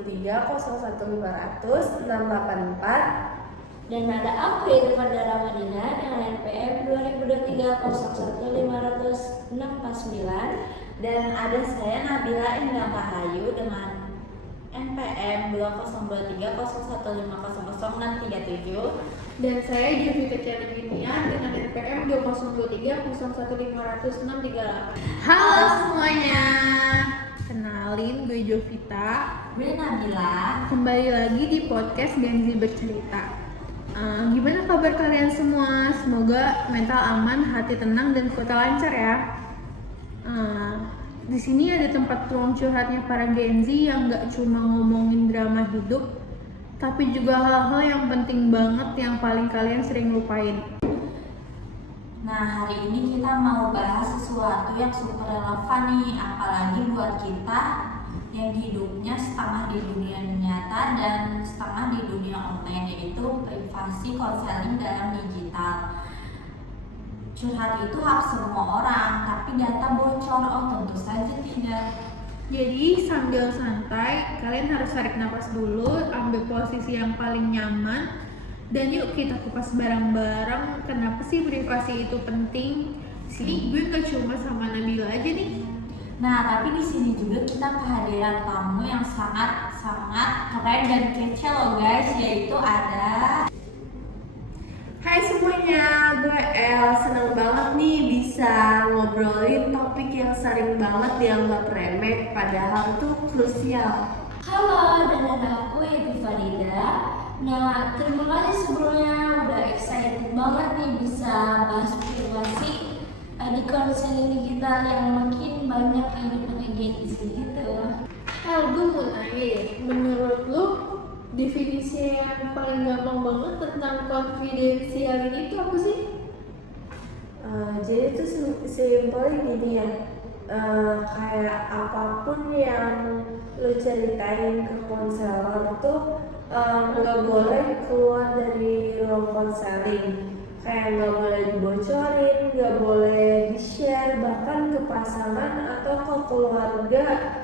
01500 684. Dan ada aku Irfan Ramadina dengan NPM 2023-015649. Dan ada saya Nabila Endah Rahayu dengan NPM 2023-01500637. Dan saya Jovita Cianaginian dengan NPM 2023-01500638. Halo semuanya, kenalin gue Jovita. Gue Nabila. Kembali lagi di podcast Gen Z Bercerita. Gimana kabar kalian semua? Semoga mental aman, hati tenang, dan kota lancar ya. Di sini ada tempat ruang curhatnya para Gen Z yang gak cuma ngomongin drama hidup, tapi juga hal-hal yang penting banget yang paling kalian sering lupain. Nah, hari ini kita mau bahas sesuatu yang super relevan nih, apalagi buat kita yang hidupnya setengah di dunia nyata dan setengah di dunia online, yaitu privasi konseling dalam digital. Curhat itu hak semua orang, tapi data bocor, tentu saja tidak. Jadi sambil santai, kalian harus tarik nafas dulu, ambil posisi yang paling nyaman, dan yuk kita kupas bareng-bareng kenapa sih privasi itu penting. Sini gue gak cuma sama Nabila aja nih. Nah, tapi di sini juga kita kehadiran tamu yang sangat keren dan kece loh guys, yaitu ada. Hai semuanya, gue El. Senang banget nih bisa ngobrolin topik yang sering banget dianggap remeh, padahal tuh krusial. Halo, dan ada aku Edi Farida. Nah, terima kasih sebelumnya udah excited banget nih bisa bahas privasi di konseling digital yang makin banyak yang dipakai Gen Z gitu. Gue mau nanya deh, menurut lu definisi yang paling gampang banget tentang konfidensial ini itu apa sih? Jadi tuh simpelnya gini ya, kayak apapun yang lu ceritain ke konselor tuh nggak boleh keluar dari ruang konseling. Kayak nggak boleh dibocorin, nggak boleh di-share bahkan ke pasangan atau ke keluarga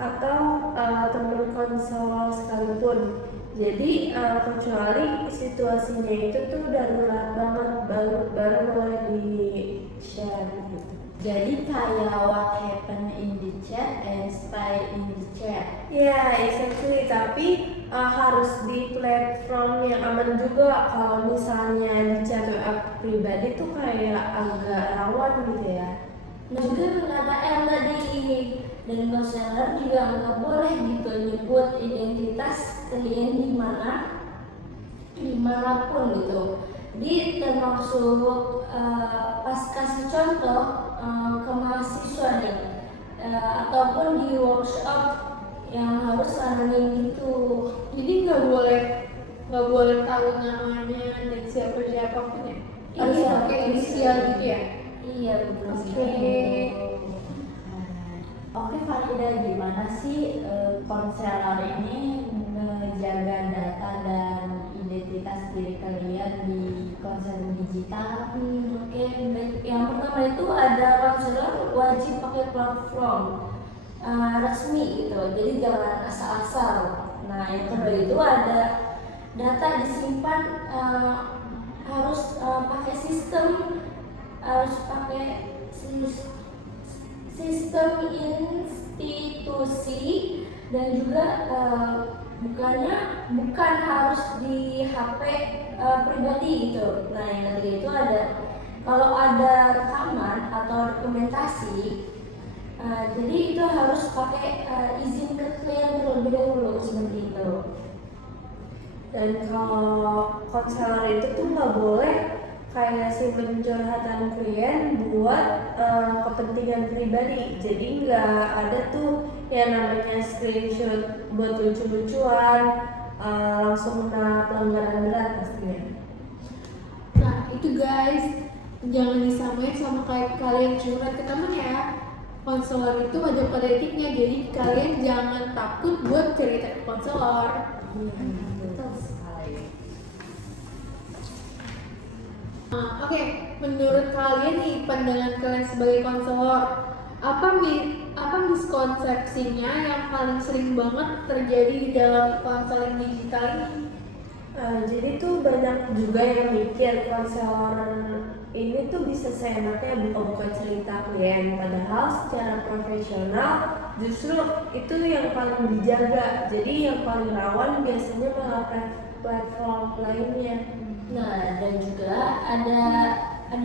atau teman konselor sekalipun. Jadi kecuali situasinya itu tuh darurat banget, baru boleh di-share gitu. Jadi kayak what happened in the chat and stay in the chat. Ya, exactly. Tapi harus di platform yang aman juga. Kalau misalnya di chat WA pribadi tuh kayak agak rawan gitu ya. Dan juga kata El tadi, dan konselor juga nggak boleh gitu nyebut identitas klien dimanapun gitu. Jadi termasuk pas kasih contoh ke mahasiswa nih, ataupun di workshop yang harus anonim gitu. Jadi nggak boleh tahu namanya dan siapa pun ya. Harus Iya, pakai inisial gitu ya. Iya betul. Oke Farida, gimana sih konselor ini menjaga data dan identitas diri kalian di konseling digital? Oke, baik. Yang pertama itu ada konselor wajib pakai platform resmi gitu, jadi jangan asal-asal. Nah, yang kedua itu ada data disimpan harus pakai sistem institusi, dan juga bukan harus di HP pribadi gitu. Nah, yang ketiga itu ada kalau ada rekaman atau dokumentasi, jadi itu harus pakai izin ke klien terlebih dahulu seperti itu. Dan kalau konselor itu tuh nggak boleh kayak simpen curhatan klien buat kepentingan pribadi. Jadi nggak ada tuh yang namanya screenshot buat lucu-lucuan, langsung kena pelanggaran berat pastinya. Nah itu guys, jangan disamain sama kayak kalian curhat ke temen ya. Konselor itu ada kode etiknya, jadi kalian jangan takut buat cerita ke konselor. Betul sekali. Oke, menurut kalian nih pandangan kalian sebagai konselor, apa miskonsepsinya yang paling sering banget terjadi di dalam konseling digital ini? Jadi tuh banyak juga yang mikir konselor ini tuh bisa seenaknya buka-buka cerita klien, padahal secara profesional justru itu yang paling dijaga. Jadi yang paling rawan biasanya malah platform lainnya. Nah, dan juga ada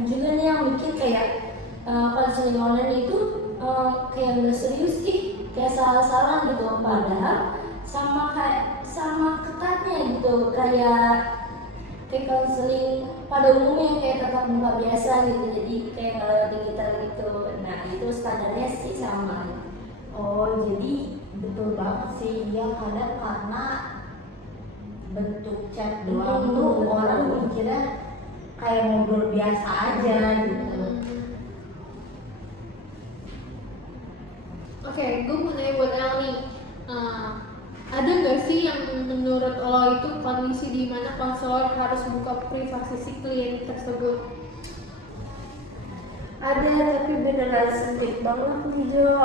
juga nih yang mikir kayak konseling online itu kayak nggak serius, kayak salah-salah gitu. Padahal sama ketatnya gitu, kayak konseling pada umumnya kayak tatap muka biasa gitu, jadi kayak nggak lewat digital gitu. Nah itu standarnya sih sama. Oh, jadi betul banget sih, ya kadang karena bentuk chat doang tuh orang mikirnya kayak ngobrol biasa aja gitu. Oke, gue mau nanya buat El nih. Ada nggak sih yang menurut lo itu kondisi di mana konselor harus buka privasi si klien tersebut? Ada, tapi beneran sempit banget nih Jo.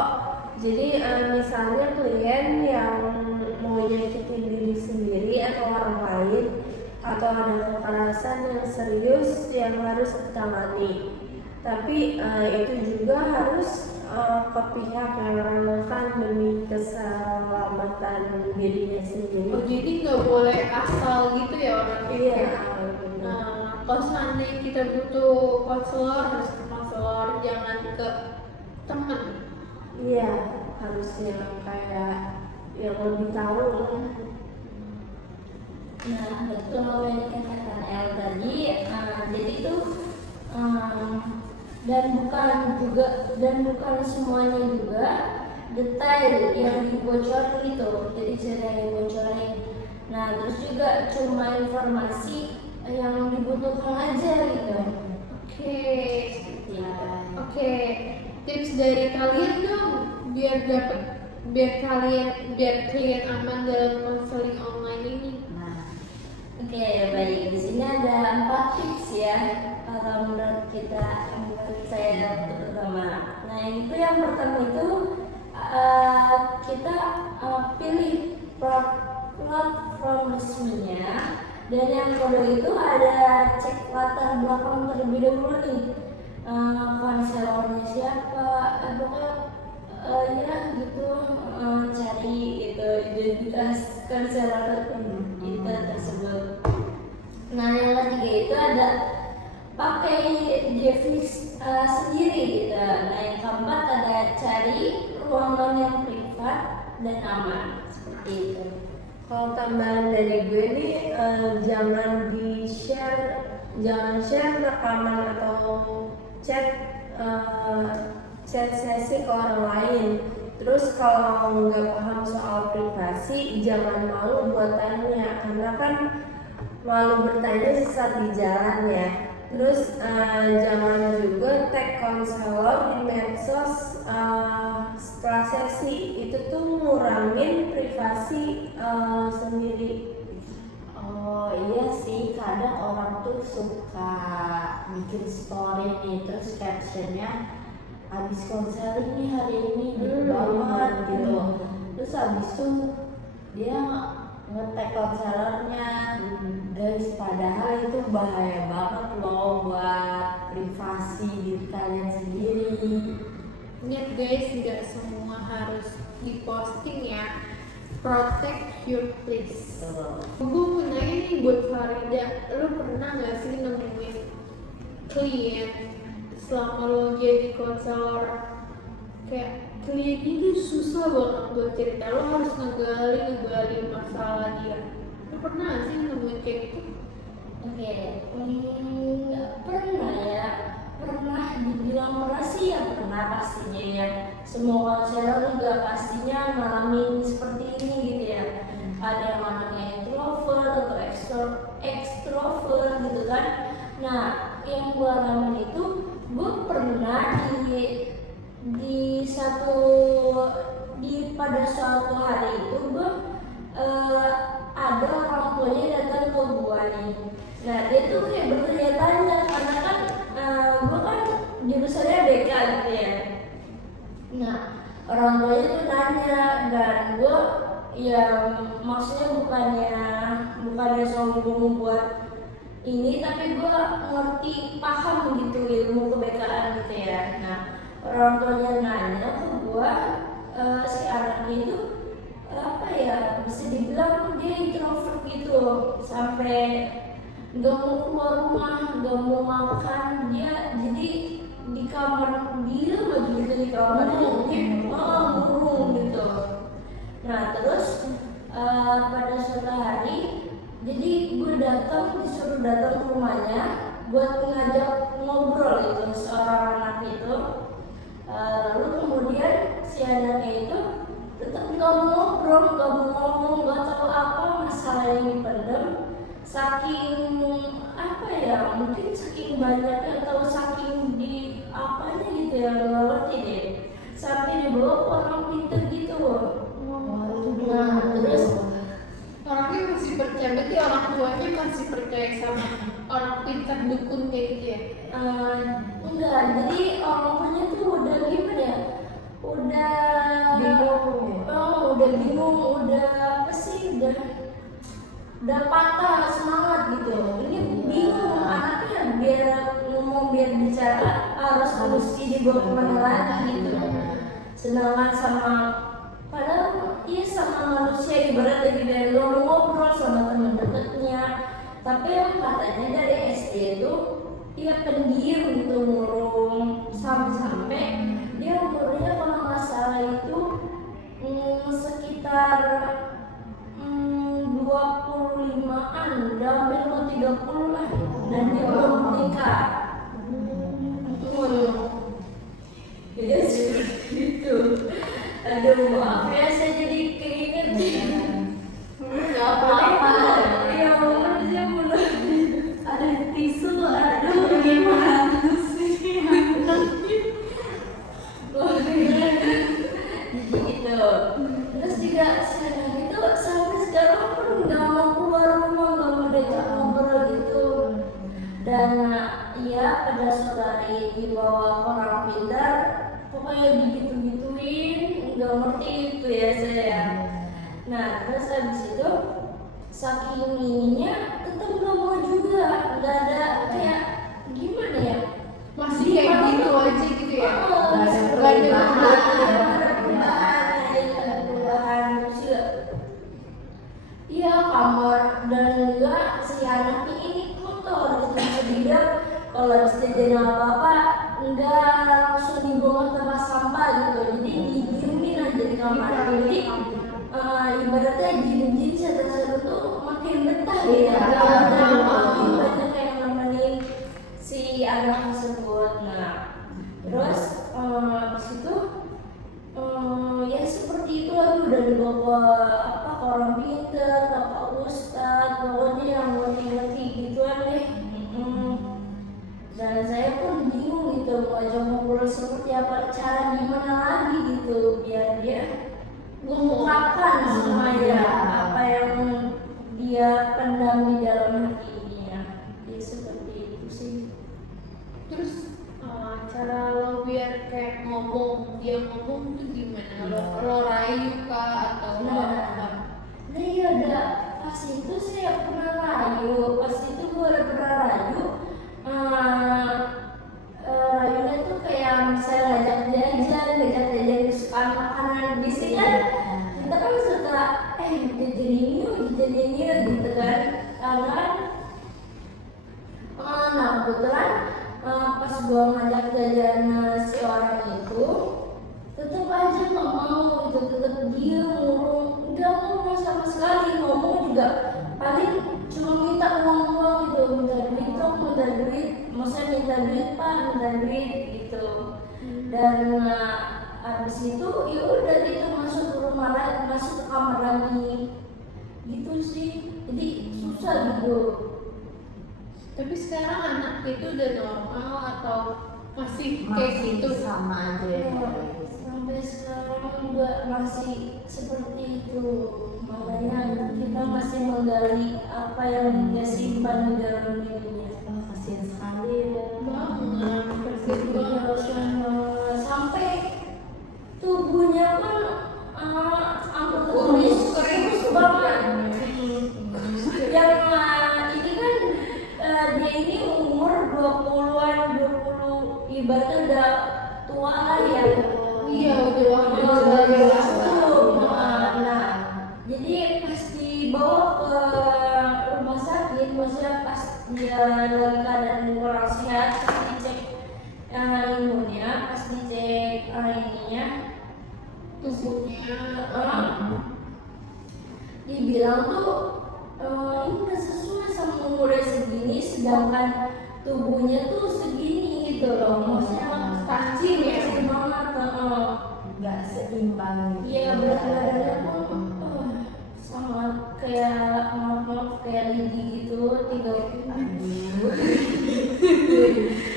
Jadi misalnya klien yang mau nyakitin diri sendiri atau orang lain, atau ada kekerasan yang serius yang harus ditangani. Tapi itu juga harus ke pihak yang relevan demi keselamatan dirinya sendiri. Oh, jadi nggak boleh asal gitu ya orang itu? Iya. Nah, kalau seandainya kita butuh konselor, harus ke konselor, jangan ke teman. Iya, harus yang kayak yang lebih tahu. Nah betul yang dikatakan El tadi, jadi itu dan bukan semuanya juga detail yang dibocorin gitu, jadi cerita yang dibocorin. Nah terus juga cuma informasi yang dibutuhkan aja gitu. Oke, Ya. oke. Tips dari kalian dong biar klien aman dalam konseling online ini. Oke, baik. Di sini ada 4 tips ya. Kalau menurut saya terutama. Nah, itu yang pertama itu kita pilih platform resminya, dan yang kedua itu ada cek latar belakang terlebih dahulu nih. Konselornya siapa? Ya gitu, cari itu identitas konselor itu tersebut. Nah yang ketiga itu ada pakai device sendiri gitu. Nah yang keempat ada cari ruangan yang privat dan aman, seperti itu. Kalau tambahan dari gue nih, jangan share rekaman atau chat sesi ke orang lain. Terus kalau nggak paham soal privasi, jangan malu buat tanya, karena kan malu bertanya saat di jalan ya. Terus jangan juga tag konselor di medsos setelah sesi, itu tuh ngurangin privasi sendiri. Oh iya sih, kadang orang tuh suka bikin story nih, terus captionnya habis konseling nih hari ini gitu banget gitu. Terus habis itu dia nge-tag konselornya, guys, padahal itu bahaya banget loh buat privasi diri kalian sendiri. Ingat guys, tidak semua harus diposting ya. Protect your place. Gue mau nanya nih buat Farida, lo pernah nggak sih nemuin klien selama lo jadi konselor kayak klien itu susah banget buat cerita, lo harus ngegali masalah dia? Lo pernah nggak sih nemuin kayak gitu? Oke, pernah ya. Pernah dibilang pernah sih ya, pernah pastinya ya. Semua konselor juga pastinya ngalamin seperti ini gitu ya. Ada yang anaknya introvert atau extrovert gitu kan. Nah, yang gue alamin itu, gue pernah pada suatu hari itu gue ada orang tuanya datang ke gue nih. Nah dia tuh kayak bertanya-tanya, karena kan gue kan jurusannya BK gitu ya. Nah, orang tuanya tuh nanya, dan gue ya maksudnya bukannya sombong buat ini, tapi gue ngerti paham gitu ilmu kebekaan gitu ya. Nah, orang tuanya nanya ke gue, si anaknya itu apa ya, bisa dibilang dia introvert gitu, sampai nggak mau keluar rumah, nggak mau makan, dia jadi di kamar dia aja gitu, di kamar murung gitu. Nah terus pada suatu hari, jadi gue disuruh datang ke rumahnya buat ngajak ngobrol itu seorang anak itu. Lalu kemudian si anaknya itu tetap nggak mau ngobrol, nggak mau ngomong, nggak tahu apa masalah yang dipendam. Saking apa ya, mungkin saking banyaknya atau saking di apanya gitu ya, nggak ngerti deh. Sampai dibawa ke orang pintar gitu. Nah terus Orangnya masih percaya, berarti orang tuanya masih percaya sama orang pintar dukun kayak gitu ya? enggak, jadi orang tuanya tuh udah gimana ya, udah bingung, udah apa sih, udah patah semangat gitu. Ini bingung anaknya, biar ngomong, biar bicara harus mesti dibawa kemana lagi gitu. Sedangkan padahal iya sama manusia ibarat dari lo ngobrol sama teman dekatnya, tapi yang katanya dari SD itu dia pendiam gitu, murung, sampai dia umurnya kalau nggak salah itu sekitar 25-an, udah hampir mau 30 lah, dan dia belum menikah. Ya seperti itu. Aduh, maaf ya, saya jadi keinget. Nggak apa-apa. Ya Allah, saya mulai Ada tisu, aduh gimana sih? gitu. Terus juga sekarang itu sampai sekarang pun nggak mau keluar rumah, nggak mau diajak ngobrol gitu. Dan ya pada suatu hari dibawa orang pintar, pokoknya digitu-gituin, nggak ngerti itu ya saya. Nah terus habis itu saking ininya tetap nggak mau juga, nggak ada kayak gimana ya, Masih kayak gitu aja gitu ya? nggak ada perubahan. Terus juga iya, kamar dan juga si anaknya ini kotor gitu, dia kalau habis terjadi apa-apa nggak langsung dibawa ke tempat sampah gitu, jadi didiemin aja di kamar. Jadi ibaratnya jin-jin setan-setan tuh makin betah ya, makin banyak yang nemenin si anak tersebut. Nah terus habis itu ya seperti itu lagi, udah dibawa ke orang pintar, ke pak ustadz, pokoknya yang ngerti-ngerti gituan deh. Dan saya pun bingung gitu, mau ajak ngobrol seperti apa, cara gimana lagi gitu biar dia mengungkapkan semuanya apa yang dia pendam di dalam hatinya. Ya seperti itu sih. Terus cara lo biar kayak dia ngomong tuh gimana? Lo rayu kah atau lo apa? Nah iya, ada pas itu saya pernah rayu, pas itu gue udah pernah rayu. Rayunya tuh kayak misalnya ngajak jajan kesukaan makanan bisik kan, kita kan suka jajan ini gitu kan, karena nah kebetulan pas gue ngajak jajan si orang itu tetap aja nggak mau gitu, tetap dia ngomong nggak mau sama sekali, ngomong juga paling cuma minta uang gitu, minta duit, maksudnya minta duit pak, minta duit gitu. Dan habis itu ya udah gitu masuk ke rumah lagi, masuk ke kamar lagi gitu sih, jadi susah gitu. Tapi sekarang anak itu udah normal atau masih kayak gitu? Sama aja ya. Sampai sekarang juga masih seperti itu, makanya kita masih menggali apa yang dia simpan di dalam dirinya. Kasian sekali ya. Banget, kasihan banget. Sampai tubuhnya pun ampun kurus banget. Yang ini kan dia ini umur 20-an, 20 ibaratnya udah tua lah ya. Iya, udah Sebagai waktu. waktu. Nah, jadi pas dibawa ke rumah sakit, maksudnya pas dia dalam keadaan kurang sehat, pas dicek imunnya, pas dicek ininya, Tubuhnya dibilang tuh ini nggak sesuai sama umurnya segini, sedangkan tubuhnya tuh segini gitu loh, maksudnya kecil ya, kecil banget. Nggak seimbang gitu. Iya, berat badannya pun sama kayak maaf kayak Lidi gitu, 30.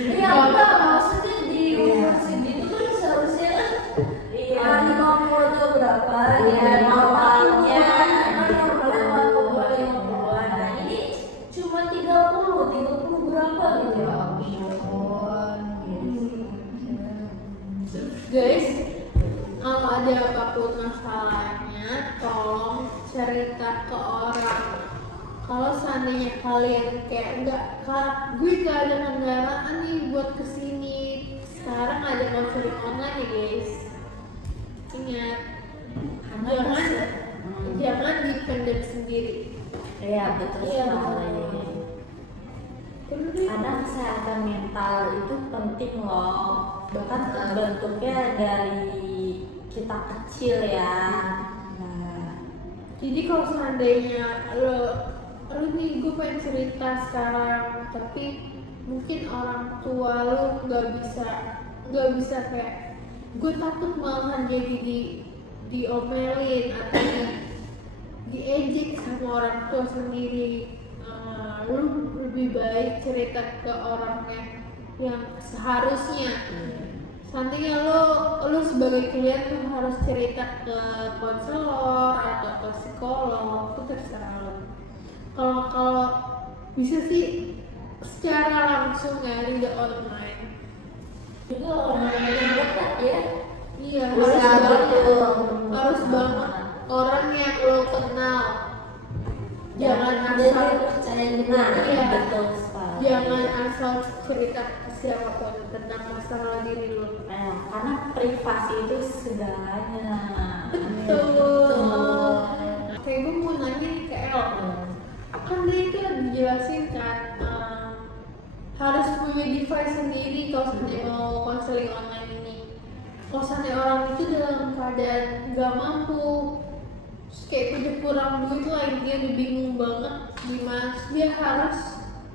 Iya, enggak maksudnya di umur segitu kan seharusnya kan 50 atau berapa ya normalnya, kan normalnya 50-an. Nah ini cuma 30 berapa gitu ya. guys, kalau ada apapun masalahnya tolong cerita ke orang. Kalau seandainya kalian kayak enggak, kak gue gak ada kendaraan nih buat kesini, sekarang ada konseling online ya guys. Ingat, jangan dipendam sendiri. Iya betul Iya, sekali. Karena kesehatan mental itu penting loh. Bahkan terbentuknya dari kita kecil ya. Nah, Jadi kalau seandainya lo nih gue pengen cerita sekarang, tapi mungkin orang tua lo nggak bisa kayak, gue takut malahan jadi diomelin atau diejek sama orang tua sendiri. Lo lebih baik cerita ke orang yang seharusnya. Nantinya lo sebagai klien tuh harus cerita ke konselor atau ke psikolog, itu terserah lo. Kalau bisa sih secara langsung ya, tidak online. Juga orang yang dekat ya. Iya, Bisa harus banget orang yang lo kenal. Jangan jadi asal percaya benar. Iya. betul sekali. jangan asal cerita ke siapapun tentang masalah diri lo. Karena privasi itu segalanya. Betul. Kayak gue mau nanya nih ke El, kan dia itu dijelasin kan harus punya device sendiri kalau seandainya mau konseling online ini. Kalau seandainya orang itu dalam keadaan nggak mampu, terus kayak udah kurang duit lah, dia udah bingung banget gimana, dia harus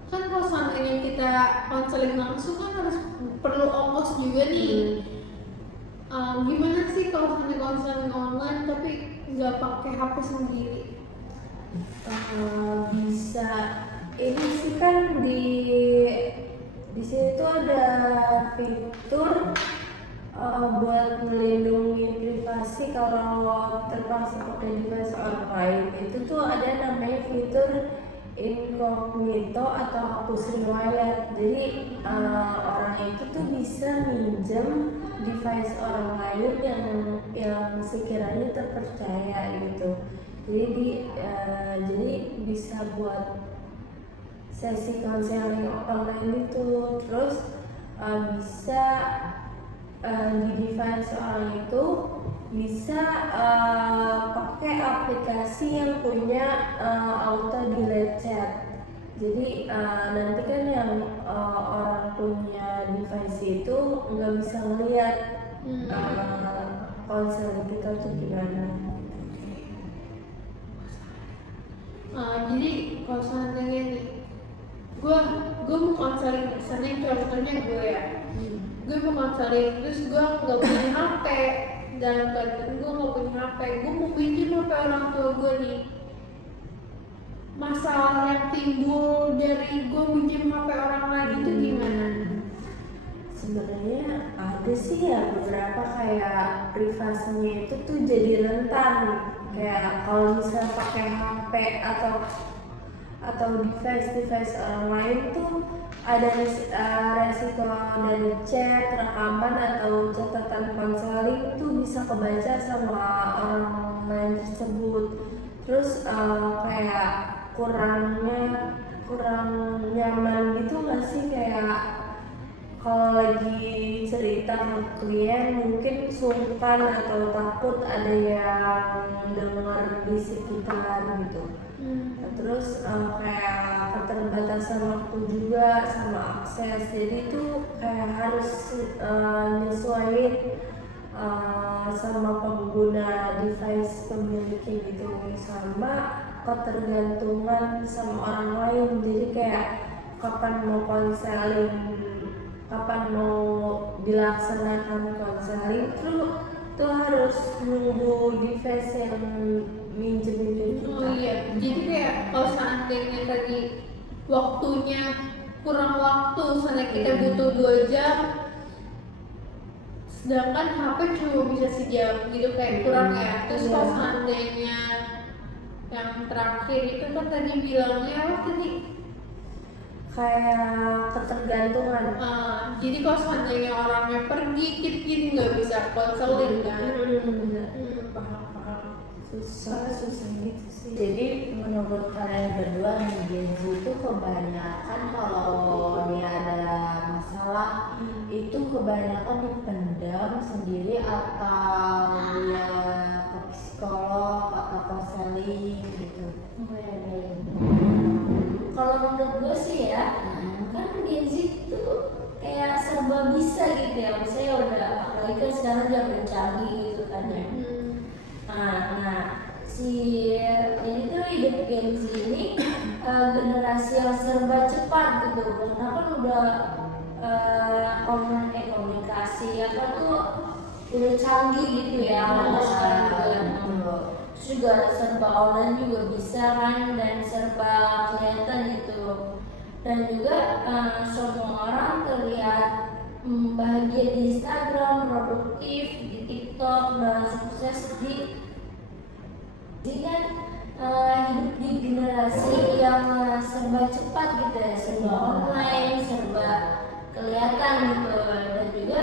kan kalau seandainya kita konseling langsung kan harus perlu ongkos juga nih. Gimana sih kalau seandainya konseling online tapi nggak pakai HP sendiri? Bisa ini sih kan di sini tuh ada fitur buat melindungi privasi kalau terpaksa pakai device orang lain. Itu tuh ada namanya fitur incognito atau hapus riwayat. Jadi orang itu tuh bisa minjem device orang lain yang sekiranya terpercaya gitu. Jadi bisa buat sesi konseling online itu, terus bisa di device orang itu bisa pakai aplikasi yang punya auto delete chat. Jadi nanti kan yang orang punya device itu nggak bisa ngeliat ponsel kita tuh gimana. Jadi kalau seandainya nih, gue mau konseling, misalnya contohnya gue ya, gue mau konseling terus gue nggak punya HP, dalam keadaan gue nggak punya HP, gue mau pinjam HP orang tua gue nih. Masalah yang timbul dari gue pinjam HP orang lain itu gimana? Sebenarnya ada sih ya beberapa kayak privasinya itu tuh jadi rentan. Kayak kalau misalnya pakai HP atau atau device orang lain tuh ada resiko dari chat, rekaman atau catatan konseling tuh bisa kebaca sama orang lain tersebut. Terus kayak kurang nyaman gitu nggak sih, kayak kalau lagi cerita ke klien mungkin sungkan atau takut ada yang dengar di sekitar gitu. Nah, terus kayak keterbatasan waktu juga sama akses, jadi itu kayak harus nyesuaiin sama pengguna device pemiliknya gitu, sama ketergantungan sama orang lain. Jadi kayak kapan mau konseling, kapan mau dilaksanakan konseling tuh harus nunggu device yang minjemin ke kita. Oh iya, jadi kayak kalau seandainya tadi waktunya kurang waktu, misalnya kita butuh 2 jam, sedangkan HP cuma bisa sejam gitu, kayak kurang ya. Terus kalau seandainya yang terakhir itu kan tadi bilangnya apa tadi? Kayak ketergantungan. Jadi kalau seandainya orangnya pergi, kita nggak bisa konseling kan? Paham. Susah gitu sih. Jadi menurut kalian berdua nih, Gen Z itu kebanyakan kalau dia ada masalah itu kebanyakan dipendam sendiri atau dia ke psikolog atau konseling gitu. Kalau menurut gue sih ya, kan Gen Z itu kayak serba bisa gitu ya. Misalnya udah, apalagi kan sekarang udah bercanggih gitu kan ya. Nah, ini tuh hidup Gen Z ini generasi yang serba cepat gitu. Karena kan udah komunikasi apa tuh udah canggih gitu ya. Sekarang juga terus juga serba online juga bisa kan, dan serba kelihatan gitu. Dan juga semua orang terlihat bahagia di Instagram, produktif di TikTok, dan sukses jadi kan hidup di generasi yang serba cepat gitu ya, serba online, serba kelihatan gitu. Dan juga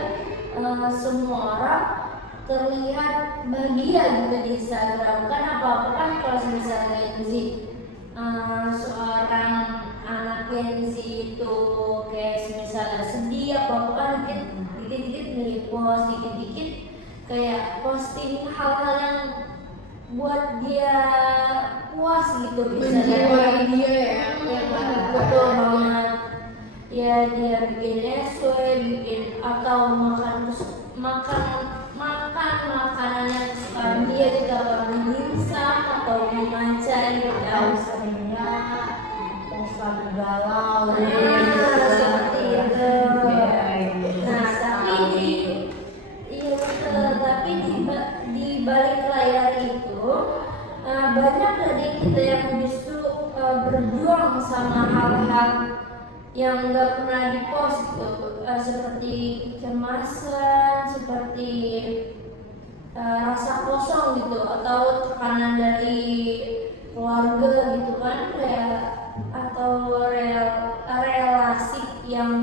semua orang terlihat bahagia gitu di Instagram. Kan apa-apa kan kalau misalnya Gen Z, seorang anak Gen Z itu kayak misalnya sedih apa-apa kan dikit-dikit nge-post, dikit-dikit kayak posting hal-hal yang buat dia puas gitu, bisa Menjiwai dia ya. betul banget ya. Dia bikin SW, bikin atau makan makanan yang kesukaan dia, kita orang dimsum atau memaca gitu Atau seringnya selalu galau. seperti itu. Nah, tapi di balik layar itu banyak dari kita yang justru berjuang sama hal-hal yang nggak pernah dipost gitu, seperti kecemasan, seperti rasa kosong gitu, atau tekanan dari keluarga gitu kan, kayak atau relasi yang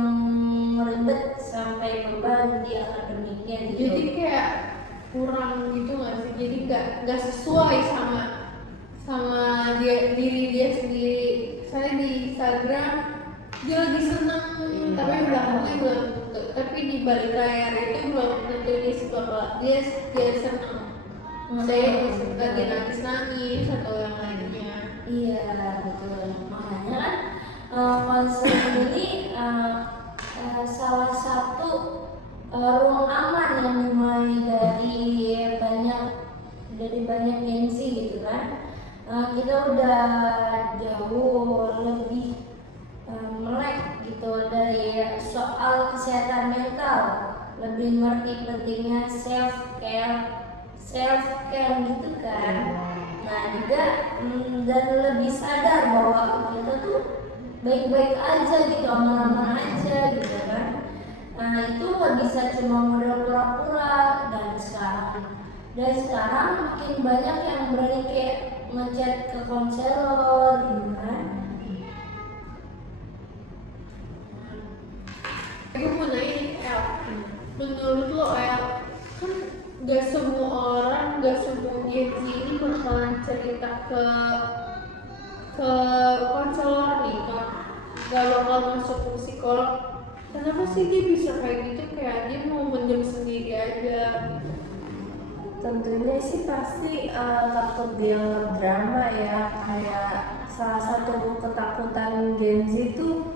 ribet sampai beban di akademiknya gitu. Jadi kayak kurang gitu nggak sih? Jadi nggak sesuai sama diri dia sendiri. Saya di Instagram dia lagi seneng, tapi belakangnya belum tentu. Tapi di balik layar itu belum tentu dia seneng. Saya lagi nangis atau yang lainnya. Iya betul, makanya kan konseling ini salah satu ruang aman yang dimulai dari banyak Gen Z gitu kan. Kita udah jauh lebih melek gitu dari soal kesehatan mental, lebih ngerti pentingnya self care gitu kan. Nah juga dan lebih sadar bahwa kita tuh baik-baik aja gitu, aman-aman aja gitu kan. Nah itu nggak bisa cuma modal pura-pura. Dan sekarang makin banyak yang berani kayak ngechat ke konselor gitu kan, menurut lo kayak kan gak semua orang, gak semua Gen Z ini bakalan cerita ke konselor nih, gak bakal masuk ke psikolog. Kenapa sih dia bisa kayak gitu, kayak dia mau mendem sendiri aja? Tentunya sih pasti takut dianggap drama ya, kayak salah satu ketakutan Gen Z itu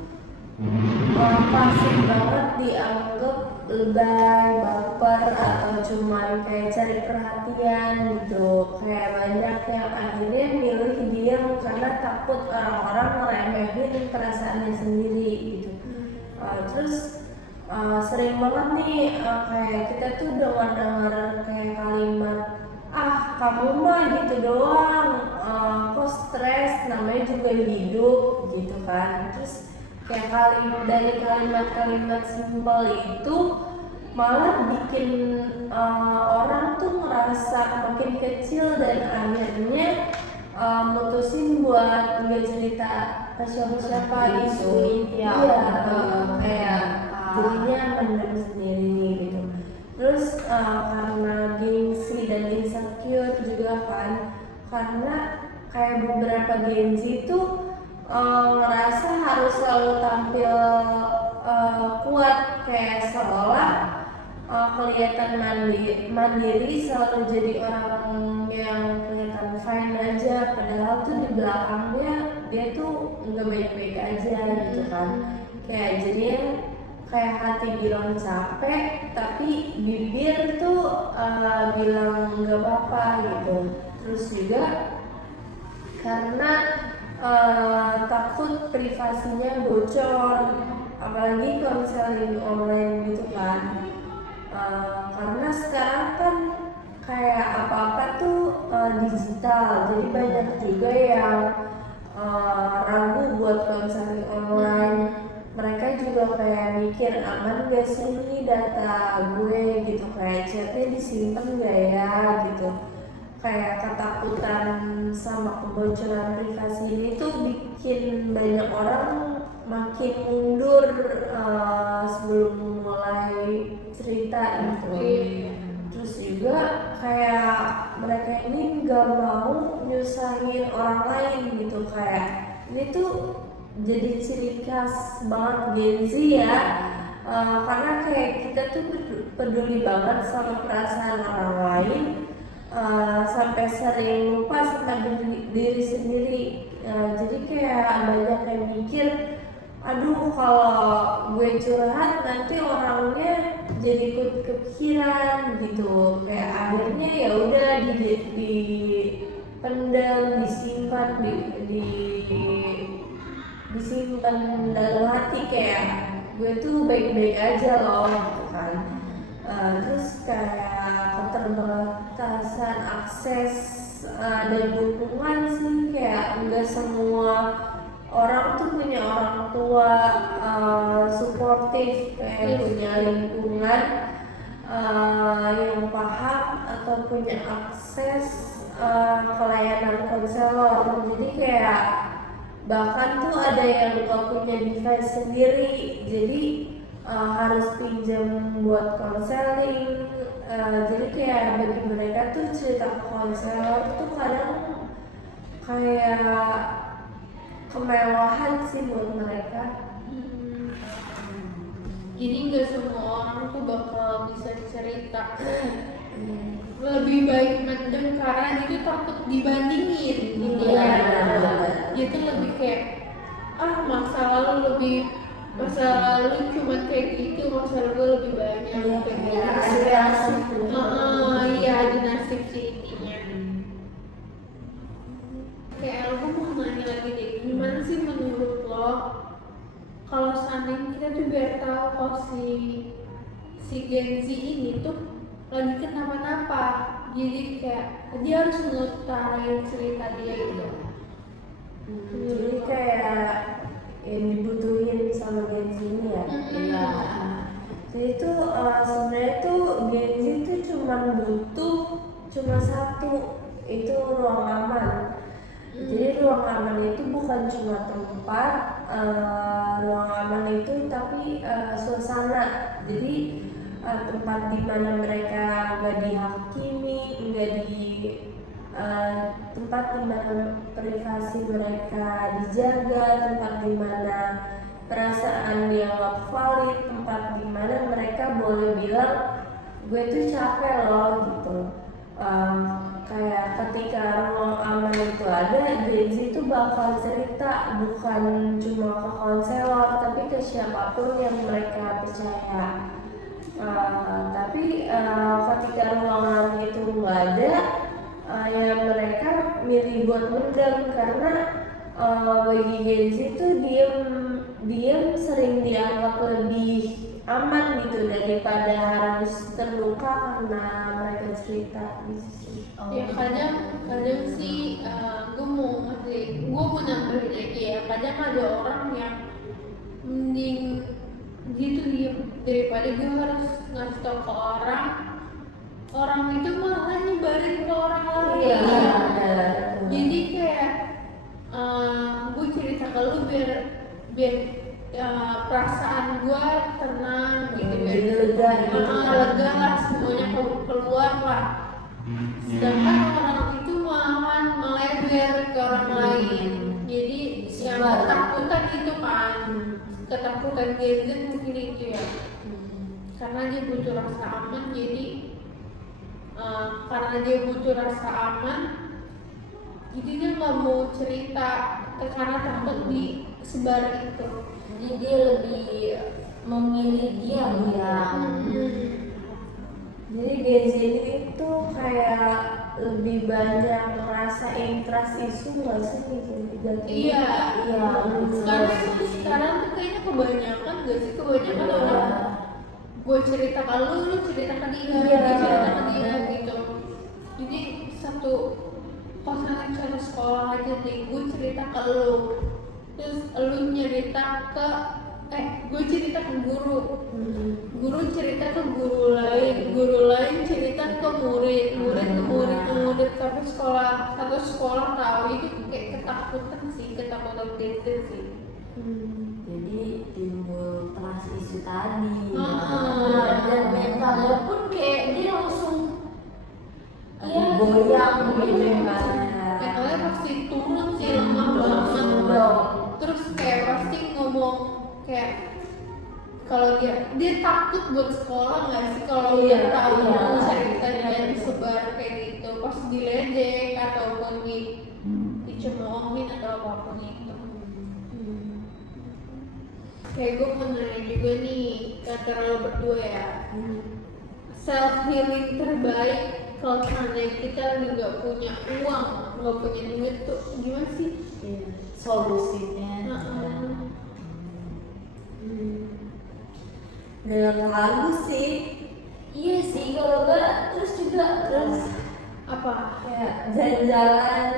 pasti banget dianggap lebay, baper, atau cuman kayak cari perhatian gitu. Kayak banyak yang akhirnya milih diam karena takut orang-orang ngeremehin perasaannya sendiri gitu. Terus sering banget nih kayak kita tuh dengar kayak kalimat kamu mah gitu doang, kok stres, namanya juga hidup gitu kan. Terus kayak dari kalimat-kalimat simpel itu malah bikin orang tuh ngerasa makin kecil dan akhirnya mutusin buat nggak cerita ke siapa-siapa gitu. Iya, kayak jadinya mendem sendiri gitu. Terus karena gengsi dan insecure juga kan, karena kayak beberapa Gen Z tuh ngerasa harus selalu tampil kuat, kayak seolah kelihatan mandiri, selalu jadi orang yang kelihatan fine aja, padahal tuh di belakangnya dia tuh nggak baik-baik aja gitu kan. Kayak jadinya kayak hati bilang capek, tapi bibir tuh bilang nggak apa-apa gitu. Terus juga karena takut privasinya bocor, apalagi konseling online gitu kan. Karena sekarang kan kayak apa-apa tuh digital, jadi banyak juga yang ragu buat konseling online. Mereka juga kayak mikir aman gak sih ini data gue gitu, kayak chatnya disimpan gak ya gitu. Kayak ketakutan sama kebocoran privasi ini tuh bikin banyak orang makin mundur sebelum mulai cerita gitu. Terus juga kayak mereka ini nggak mau nyusahin orang lain gitu, kayak ini tuh jadi ciri khas banget Gen Z ya. Karena kayak kita tuh peduli banget sama perasaan orang lain, sampai sering lupa sama diri sendiri. Jadi kayak banyak yang mikir, aduh kalau gue curhat nanti orangnya jadi ikut kepikiran gitu. Kayak akhirnya ya udah dipendam, disimpan, disimpan dalam hati, kayak gue tuh baik-baik aja loh gitu kan. Terus kayak keterbatasan akses dan dukungan sih, kayak enggak semua orang tuh punya orang tua suportif, kayak punya lingkungan yang paham atau punya akses ke layanan konselor. Jadi kayak bahkan tuh ada yang gak punya device sendiri, jadi harus pinjam buat konseling. Jadi kayak bagi mereka tuh cerita ke konselor tuh kadang kayak kemewahan sih buat mereka. Jadi nggak semua orang tuh bakal bisa cerita. Lebih baik mendem karena dia tuh takut dibandingin gitu ya. Dia tuh lebih kayak masa lalu cuma kayak gitu, masa lalu lebih banyak kayak gitu. Iya, ada nasib sih intinya. Kayak aku mau nanya lagi deh, gimana sih menurut lo kalau seandainya kita juga tahu kalau si Gen Z ini tuh lagi kenapa-napa, jadi kayak dia harus ngutarain cerita dia gitu. Jadi kayak yang dibutuhin sama Gen Z ini ya. Iya. Jadi tuh sebenarnya tuh Gen Z tuh cuma satu, itu ruang aman. Jadi ruang aman itu bukan cuma tempat, ruang aman itu tapi suasana. Jadi tempat di mana mereka nggak dihakimi, nggak di tempat di mana privasi mereka dijaga, tempat di mana perasaan dianggap valid, tempat di mana mereka boleh bilang gue tuh capek loh gitu. Kayak ketika ruang aman itu ada, Gen Z itu bakal cerita bukan cuma ke konselor tapi ke siapapun yang mereka percaya. Tapi ketika ruang aman itu nggak ada, ya mereka milih buat mendem karena bagi Gen Z itu diam sering dianggap lebih aman gitu daripada harus terluka karena mereka cerita gitu sih. Ya kadang sih gue mau nambahin lagi ya, kadang ada orang yang mending gitu diem daripada gue harus ngasih tau ke orang itu malah nyebarin ke orang lain. Iya, Jadi kayak gue cerita ke lu biar perasaan gue tenang gitu, biar jadi lega gitu. lega lah, semuanya keluar lah. Sedangkan orang itu malahan melebar ke orang lain. Jadi yang ketakutan itu kan, ketakutan Gen Z mungkin itu ya, karena dia butuh rasa aman. Jadi karena dia butuh rasa aman, jadi dia nggak mau cerita karena takut disebar itu. Jadi dia lebih memilih diam ya. Jadi Gen Z itu kayak lebih banyak ngerasain trust issue nggak sih gitu? Iya. Sekarang tuh kayaknya kebanyakan gak sih, kebanyakan orang gue cerita ke lu cerita ke dia, dia cerita ke dia gitu. Jadi pasangan satu sekolah aja nih, gue cerita ke lu, terus lu cerita ke gue cerita ke guru cerita ke guru lain cerita ke murid ke murid sampai satu sekolah tahu. Itu kayak ketakutan Gen Z sih. Jadi timbul trust issue tadi. Dan mentalnya pun kayak dia langsung goyang gitu kan. Mentalnya pasti turun sih, lemah banget. Terus kayak pasti ngomong kayak kalau dia takut buat sekolah nggak sih, kalau dia tahu ceritanya disebar kayak gitu, pas diledek ataupun dicemoohin atau apapun itu. Kayak gue mau nanya juga nih kata lo berdua ya, self healing terbaik kalau seandainya kita nggak punya uang, nggak punya duit tuh gimana sih? solusinya. Dengan lagu sih. Iya sih, kalau enggak terus Apa? Kayak jalan-jalan,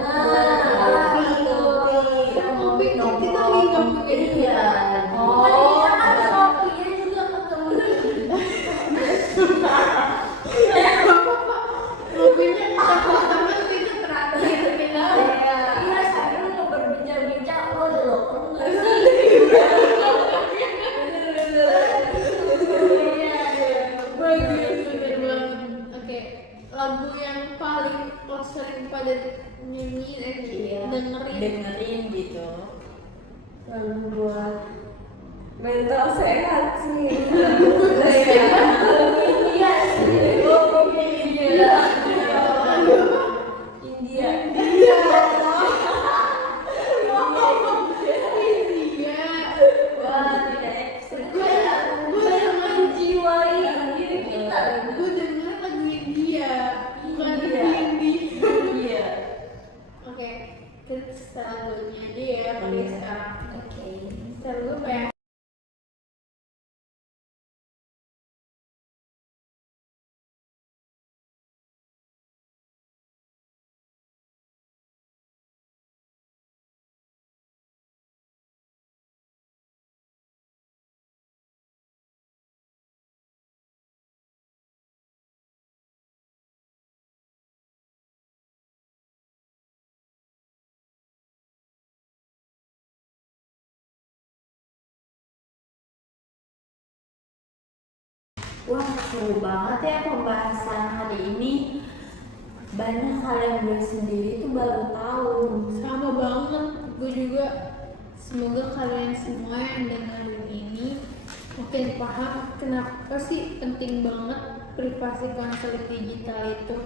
Kopi kita lagi nggak punya duit. kopinya juga ketemu. Kopinya kita pertama itu terakhir kita. Iya, sekarang mau berbincang-bincang lo dulu. Bener banget. Oke, lagu yang paling lo sering pada nyanyi Dengerin gitu. lagu buat mental sehat sih. gue denger lagu India, bukan India. Oke, kita setelah lagunya aja ya, paling sekarang. Setelah gue pengen Wah, seru banget ya pembahasan hari ini. Banyak hal yang gue sendiri tuh baru tahu. Sama banget, gue juga. Semoga kalian semua yang dengerin ini makin paham kenapa sih penting banget privasi konseling digital itu.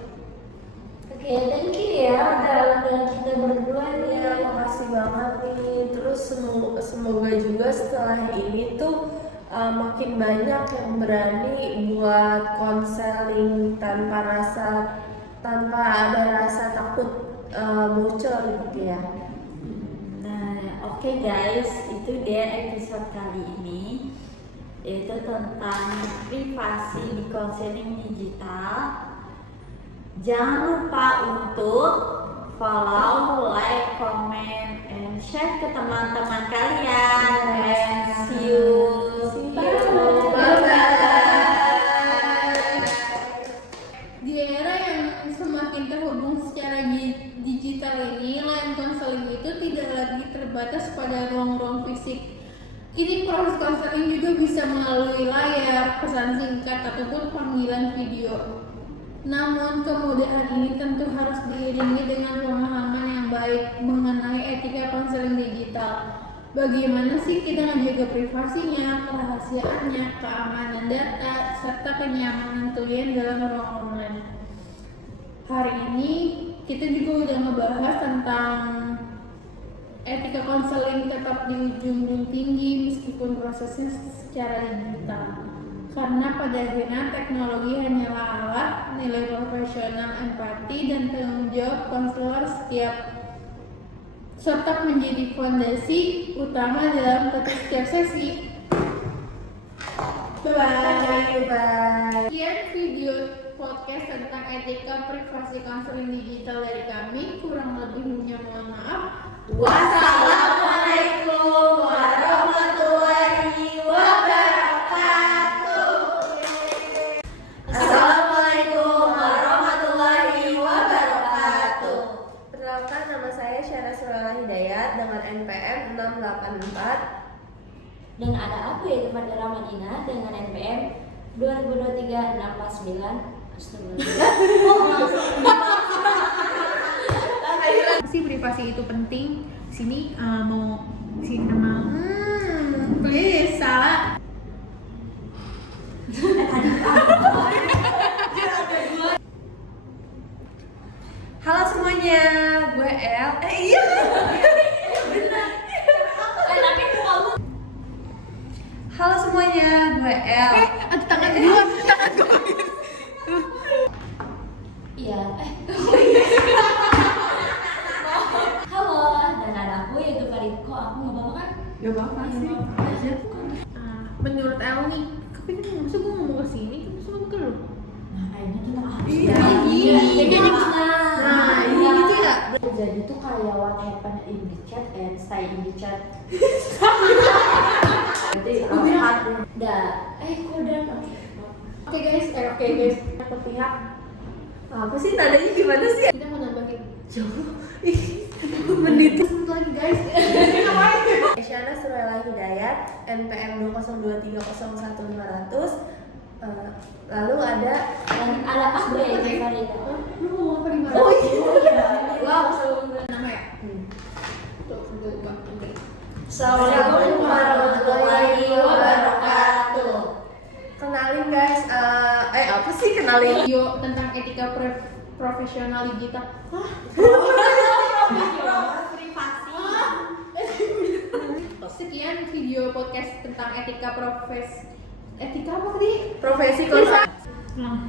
Oke, thank you ya dalam kita berdua nih. Ya, makasih banget nih. Terus semoga juga setelah ini tuh makin banyak yang berani buat konseling tanpa ada rasa takut bocor gitu ya. Nah, oke guys, itu dia episode kali ini, yaitu tentang privasi di konseling digital. Jangan lupa untuk follow, like, comment, and share ke teman-teman kalian. And see you. Di era yang semakin terhubung secara digital ini, line konseling itu tidak lagi terbatas pada ruang-ruang fisik. Kini proses konseling juga bisa melalui layar, pesan singkat, ataupun panggilan video. Namun kemudahan ini tentu harus diiringi dengan pemahaman yang baik mengenai etika konseling digital. Bagaimana sih kita menjaga privasinya, kerahasiaannya, keamanan data, serta kenyamanan klien dalam ruang online. Hari ini kita juga udah ngebahas tentang etika konseling tetap dijunjung tinggi meskipun prosesnya secara digital. Karena pada akhirnya teknologi hanyalah alat, nilai profesional, empati, dan tanggung jawab konselor tetap menjadi fondasi utama dalam setiap sesi. Bye. Sekian video podcast tentang etika privasi konseling digital dari kami. Kurang lebihnya mohon maaf. Wassalamualaikum warahmatullahi wabarakatuh. Assalamualaikum warahmatullahi wabarakatuh. Perkenalkan, nama saya Syana Surala Hidayat dengan NPM 684. Dan ada aku yaitu Fadira Madinah dengan NPM 2023 649. Astagfirullah. Si privasi itu penting. Sini mau si nama please salah. Halo semuanya, gue El. Iya. Halo semuanya, gue El. Tangan gue. Iya. Halo, dan ada aku yaitu Fariko. Aku nggak apa-apa kan? Gak apa-apa sih. Menurut El nih, kepikiran masa gue ngomong ke sini, terus ngomong ke lu. Nah, kayaknya kita harus Iya. Nah, Iya gitu ya. jadi tuh kayak what happened in the chat and stay in the chat. Berarti Kodan. Oke guys. Kepihak. Apa sih nadanya gimana sih? Kita mau nambahin. Menit. Lagi guys. Syana Surala Hidayat, NPM 202301500. Lalu ada Dan ada aku yaitu Farida. Lu ngomong apa di mana? Oh iya. Wow, selalu Nama ya? Tuh, gue lupa. Oke. Assalamualaikum warahmatullahi wabarakatuh. Kenalin guys, apa sih kenalin? Video tentang etika profesional digital. Privasi. Sekian video podcast tentang etika etika apa tadi? Profesi konseling. Nah.